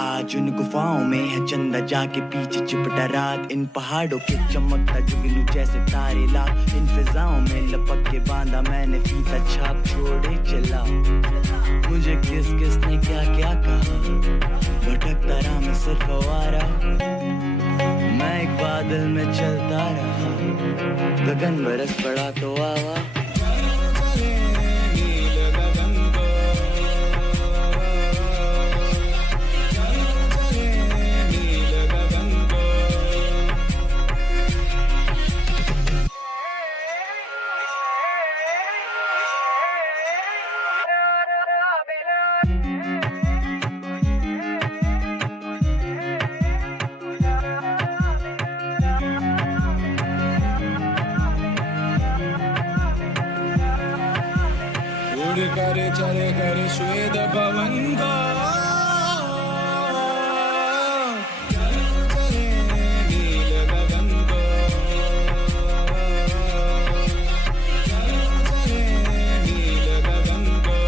आज उन गुफाओं में है चंदा जाके पीछे चिपटा रात, इन पहाड़ों के चमकता जुगनू जैसे तारे लाख, इन फिजाओं में लपक के बांधा मैंने फीता छाप छोड़े चला। मुझे किस किस ने क्या क्या कहा, भटकता रहा मैं सिर्फ आवारा, मैं एक बादल में चलता रहा, गगन बरस पड़ा तो आवा। कर चले कर श्वेत पवन का, चले नील गगन को, चले नील गगन को।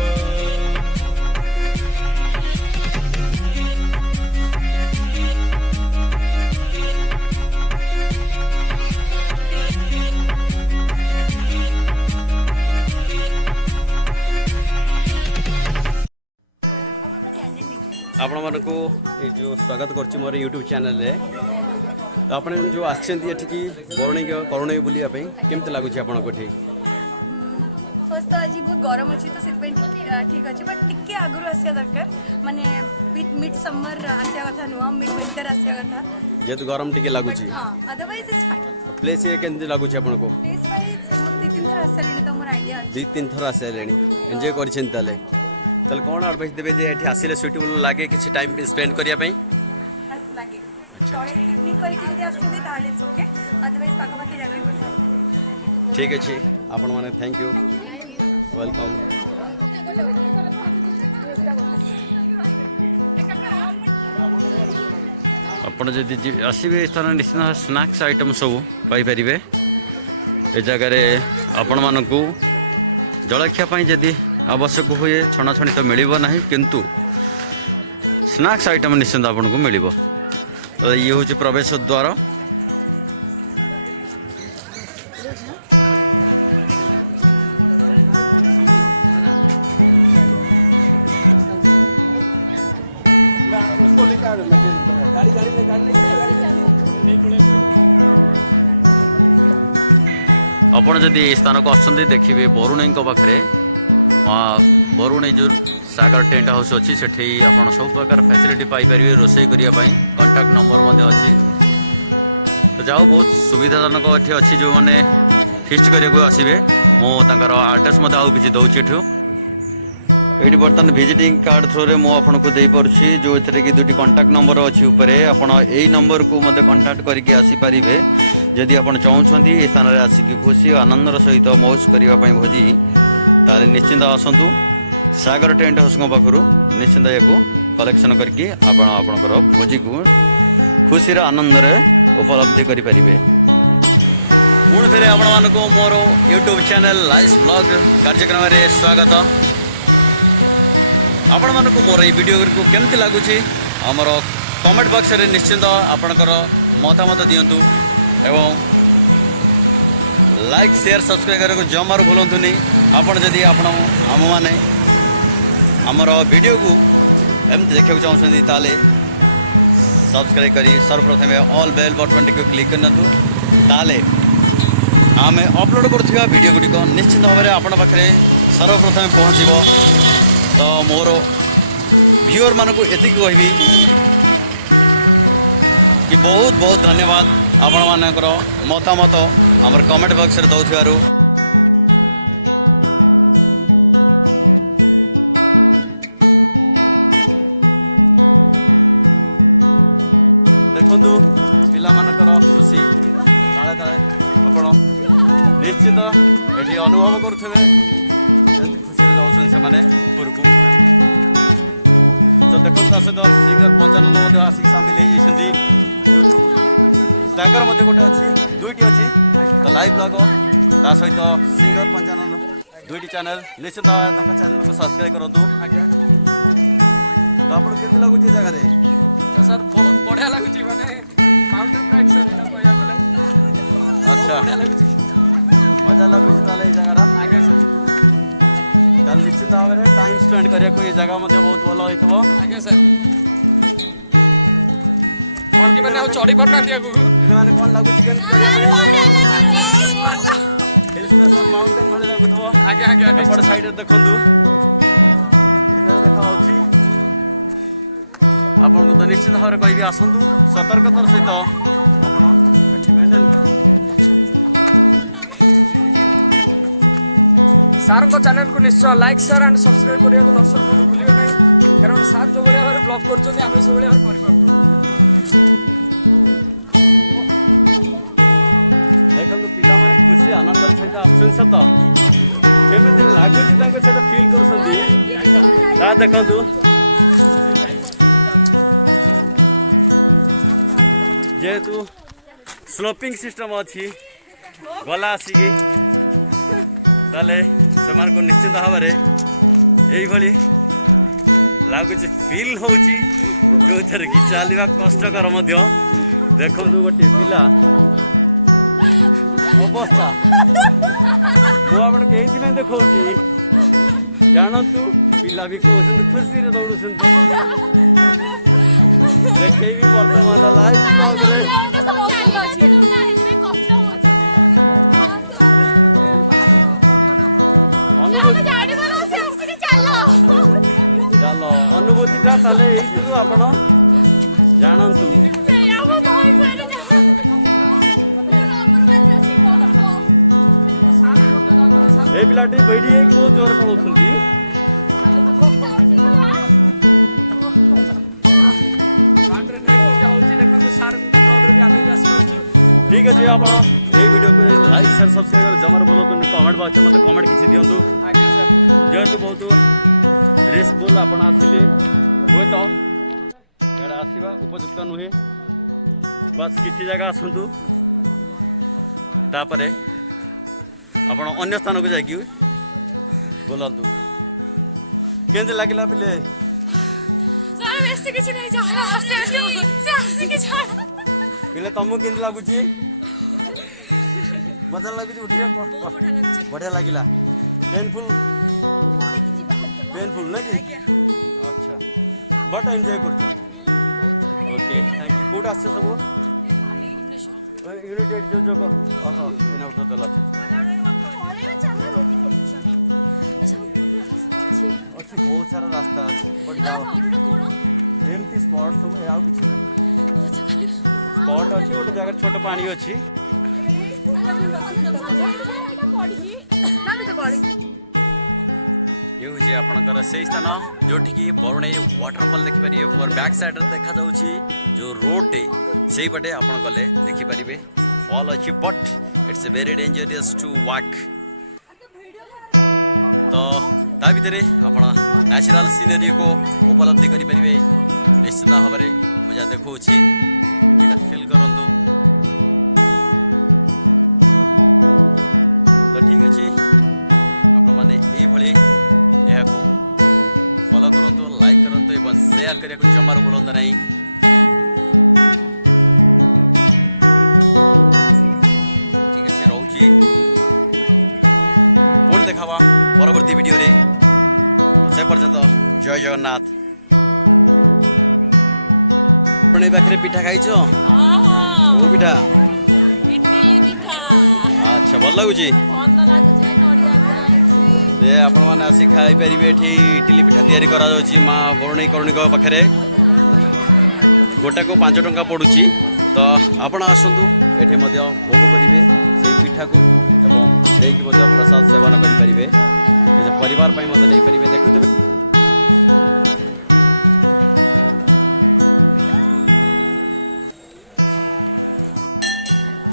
आपण मानकु ये जो स्वागत करछि मोर यूट्यूब चैनल रे। तो आपण जो आछन एठी की करुणे बुलिया पे केमते लागु छै आपण कोठी? फर्स्ट तो आज को गरम अछि तो से पेट ठीक अछि, बट टिके आगु आसिया दरकार, माने मिड समर आसिया कथा नुवा, मिड विंटर आसिया कथा, जे तो गरम टिके लागु छै। हां अदरवाइज इज फाइन। प्लेस ये केमते लागु छै आपण को? प्लीज वाइज तीन थर आसिया तो मोर आइडिया अछि। तीन थर आसे रेडी एन्जॉय करछन ताले। ताले कोन आप देबे जे एठी आसिले सुइटेबल लागे किछि टाइम स्पेंड करिया पे? लागे छोड़े पिकनिक करी आइडिया आछते ताले ओके, अदरवाइज बाकी जागे। ठीक अछि, आपण माने थैंक यू, वेलकम। चैनल निश्चित भाव चैनल को सब्सक्राइब करूँ। तो आपको केମିତି ଲାଗୁଛି ଏ ଜାଗାରେ? सर बहुत बढ़िया लगुची माने अच्छा मजा लाଗୁଛି ତାହେଲେ ଏ ଜାଗାର। ତାହେଲେ ନିଶ୍ଚିତ ଭାବରେ ଟାଇମ୍ ସ୍ପେଣ୍ଡ କରିବାକୁ ଏ ଜାଗା ମଧ୍ୟ ବହୁତ ଭଲ ହେଇଥିବ। आगे सर कोटी माने ଆଉ ଚଢି ପାରୁନାହାନ୍ତି ଆଗକୁ। ଗାଁରେ ଭଲ ଲାଗୁଛି କେମିତି? ଆଜ୍ଞା ଆଜ୍ଞା ଏପଟ ସାଇଡରେ ଦେଖନ୍ତୁ ଆପଣଙ୍କୁ ତ ନିଶ୍ଚିତ ଭାବରେ କହିବି ଆସନ୍ତୁ ସତର୍କତାର ସହିତ। ସାର୍ ଙ୍କ ଚ୍ୟାନେଲ କୁ ନିଶ୍ଚୟ ଲାଇକ୍ ସେୟାର ଆଣ୍ଡ ସବସ୍କ୍ରାଇବ କରିବାକୁ ଦର୍ଶକ ଭୁଲିବେ ନାହିଁ କାରଣ ସାର୍ ଯୋଉ ଭଳି ଭାବରେ ବ୍ଲଗ କରୁଛନ୍ତି ଆମେ ସେଭଳି ଆମେ କରିପାରୁଛୁ। ଦେଖନ୍ତୁ ପିଲାମାନେ ଖୁସି ଆନନ୍ଦର ସହିତ ଆସୁଛନ୍ତି ସତ କେମିତି ଲାଗୁଛି ତାଙ୍କୁ ସେଇଟା ଫିଲ୍ କରୁଛନ୍ତି। ଦେଖନ୍ତୁ ଯେହେତୁ ସ୍ଲୋପିଂ ସିଷ୍ଟମ ଅଛି ଗଲା ଆସିକି ତାହେଲେ ସେମାନଙ୍କୁ ନିଶ୍ଚିତ ଭାବରେ ଏଇଭଳି ଲାଗୁଛି ଫିଲ୍ ହେଉଛି ଯେଉଁଥିରେ କି ଚାଲିବା କଷ୍ଟକର ମଧ୍ୟ। ଦେଖନ୍ତୁ ଗୋଟିଏ ପିଲା ଅବସ୍ଥା ମୁଁ ଆପଣ କେହିଥିପାଇଁ ଦେଖାଉଛି ଜାଣନ୍ତୁ ପିଲା ବି କହୁଛନ୍ତି ଖୁସିରେ ଦୌଡ଼ୁଛନ୍ତି। ଦେଖେଇବି ଅନୁଭୂତିଟା ଖାଲି ଏଇଥିରୁ ଆପଣ ଜାଣନ୍ତୁ। এই ପିଲାଟି ବେଡ଼ି ହେଇକି ବହୁତ ଜୋରରେ ପଳଉଛନ୍ତି। ଠିକ୍ ଅଛି ଆପଣ ଏଇ ଭିଡ଼ିଓକୁ ଲାଇକ୍ ସେୟାର ସବସ୍କ୍ରାଇବ କରି ଆମର ବ୍ଲଗ୍ କମେଣ୍ଟ ବାକ୍ସ ମୋତେ କମେଣ୍ଟ କିଛି ଦିଅନ୍ତୁ। ଯେହେତୁ ବହୁତ ରିସ୍କ ଦୂର ଆପଣ ଆସିବେ ହୁଏତ ଏଇଟା ଆସିବା ଉପଯୁକ୍ତ ନୁହେଁ। ବାସ୍ କିଛି ଜାଗା ଆସନ୍ତୁ ତାପରେ ଆପଣ ଅନ୍ୟ ସ୍ଥାନକୁ ଯାଇକି ବୁଲନ୍ତୁ। କେମିତି ଲାଗିଲା ପିଲେ? ପିଲେ ତମକୁ କେମିତି ଲାଗୁଛି? ମଜା ଲାଗୁଛି ଉଠିବାକୁ? ବଢ଼ିଆ ଲାଗିଲା। ପେନଫୁଲ ପେନଫୁଲ ନାଇଁ କି? ଆଚ୍ଛା ବଟ୍ ଏନ୍ଜୟ କରୁଛୁ। Okay thank you. କୋଉଠି ଆସିଛ ସବୁ? ୟୁନିଟ୍ 8 ଯୋଉ ଅଛି ବହୁତ ସାରା ରାସ୍ତା ଅଛି ବଢ଼ିଆ ଏମିତି ସ୍ପଟ୍ ସବୁ ଆଉ କିଛି ସ୍ପଟ୍ ଅଛି ଗୋଟେ ଜାଗାରେ ଛୋଟ ପାଣି ଅଛି। ଇଏ ହେଉଛି ଆପଣଙ୍କର ସେଇ ସ୍ଥାନ ଯୋଉଠିକି ବରୁଣେଇ ୱାଟରଫଲ୍ ଦେଖିପାରିବେ। ମୋର ବ୍ୟାକ୍ ସାଇଡ଼୍ରେ ଦେଖାଯାଉଛି ଯେଉଁ ରୋଡ଼ଟି ସେଇପଟେ ଆପଣ ଗଲେ ଦେଖିପାରିବେ ଫଲ୍ ଅଛି but it's very dangerous to walk. ତ ତା ଭିତରେ ଆପଣ ନ୍ୟାଚୁରାଲ ସିନେରୀକୁ ଉପଲବ୍ଧି କରିପାରିବେ। ନିଶ୍ଚିତ ଭାବରେ ମୁଁ ଯାହା ଦେଖାଉଛି ଏଇଟା ଫିଲ୍ କରନ୍ତୁ। ତ ଠିକ୍ ଅଛି ଆପଣମାନେ ଏଇଭଳି ଏହାକୁ ଫଲୋ କରନ୍ତୁ, ଲାଇକ୍ କରନ୍ତୁ ଏବଂ ସେୟାର କରିବାକୁ ଜମାରୁ ଭୁଲନ୍ତୁ ନାହିଁ। ଠିକ୍ ଅଛି ରହୁଛି। ପୁଣି ଦେଖା ହବା ପରବର୍ତ୍ତୀ ଭିଡ଼ିଓରେ। ସେ ପର୍ଯ୍ୟନ୍ତ ଜୟ ଜଗନ୍ନାଥ। ଆପଣ ଏଇ ପାଖରେ ପିଠା ଖାଇଛ? କୋଉ ପିଠା? ଆଚ୍ଛା ଭଲ ଲାଗୁଛି। ଏ ଆପଣମାନେ ଆସି ଖାଇପାରିବେ। ଏଠି ଇଟିଲି ପିଠା ତିଆରି କରାଯାଉଛି ମା ବରୁଣେଇ କରୁଣୀଙ୍କ ପାଖରେ। ଗୋଟାକୁ 5 ଟଙ୍କା ପଡ଼ୁଛି। ତ ଆପଣ ଆସନ୍ତୁ ଏଠି ମଧ୍ୟ ଭୋଗ କରିବେ ସେଇ ପିଠାକୁ ଏବଂ ନେଇକି ମଧ୍ୟ ପ୍ରସାଦ ସେବନ କରିପାରିବେ। ନିଜ ପରିବାର ପାଇଁ ମଧ୍ୟ ନେଇପାରିବେ। ଦେଖନ୍ତୁ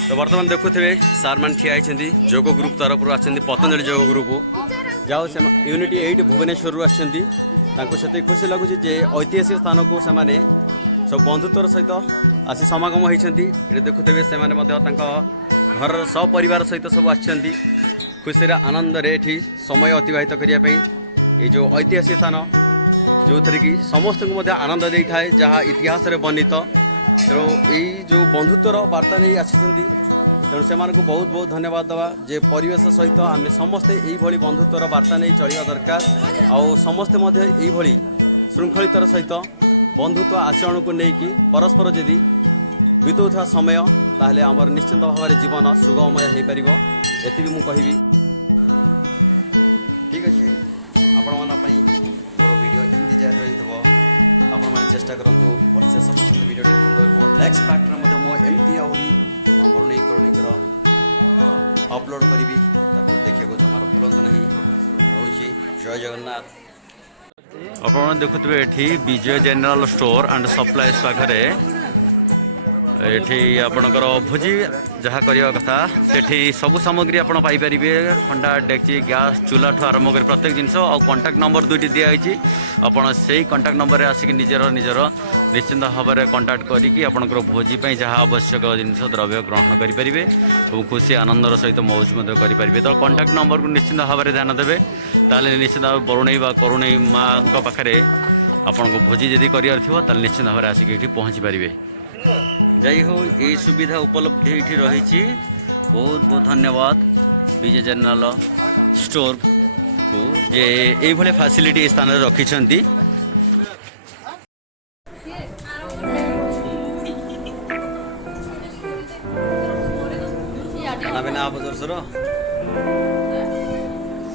ତ ବର୍ତ୍ତମାନ ଦେଖୁଥିବେ ସାର୍ମାନେ ଠିଆ ହେଇଛନ୍ତି ଯୋଗ ଗ୍ରୁପ୍ ତରଫରୁ ଆସିଛନ୍ତି ପତଞ୍ଜଳି ଯୋଗ ଗ୍ରୁପ। ଯାଉ ସେ ୟୁନିଟ୍ 8 ଭୁବନେଶ୍ୱରରୁ ଆସିଛନ୍ତି। ତାଙ୍କୁ ସେତିକି ଖୁସି ଲାଗୁଛି ଯେ ଐତିହାସିକ ସ୍ଥାନକୁ ସେମାନେ ସବୁ ବନ୍ଧୁତ୍ୱର ସହିତ ଆସି ସମାଗମ ହୋଇଛନ୍ତି। ଏଠି ଦେଖୁଥିବେ ସେମାନେ ମଧ୍ୟ ତାଙ୍କ घर सपरिवार सहित सब आछंती खुशी आनंद रे समय अतिबाहित करने ये जो ऐतिहासिक स्थान जो थी कि समस्त को मध्य आनंद दे था जहाँ इतिहास रे वर्णित एवं ये जो बंधुत्वर वार्ता नहीं आसती तेणु से बहुत बहुत धन्यवाद दवा जे परिवेश सहित आम समस्ते ये बंधुत्वर वार्ता नहीं चलवा दरकार आउ समस्ते ये श्रृंखलितर सहित बंधुत्व आचरण को लेकिन परस्पर जदि बीतुवा समय ताहले आमर निश्चित भाव में जीवन सुगमय हो पार ये कहबी ठीक अच्छे आपण चेष्टा कर अपलोड करी देखिए जय जगन्नाथ। खाना पिना आप जोर सोर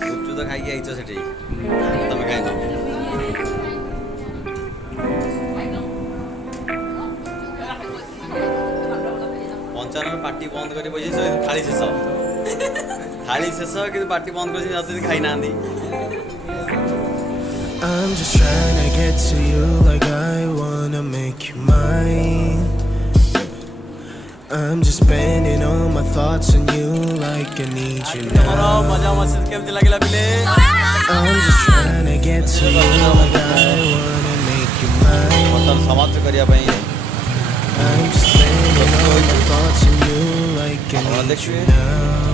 गुपचुप तो खाई आईच से तुम खाई पंचानबे पार्टी बंद कर थाली शेष थाली शेष कि पार्टी बंद कर खाई ना I'm just trying to get to you like I wanna make you mine. I'm just spending all my thoughts on you like I need you now. मजा मस्ती केमती लगिला पिले I'm just trying to get to you like I wanna make you mine. Yeah. I'm just spending all my thoughts on you like I need you now.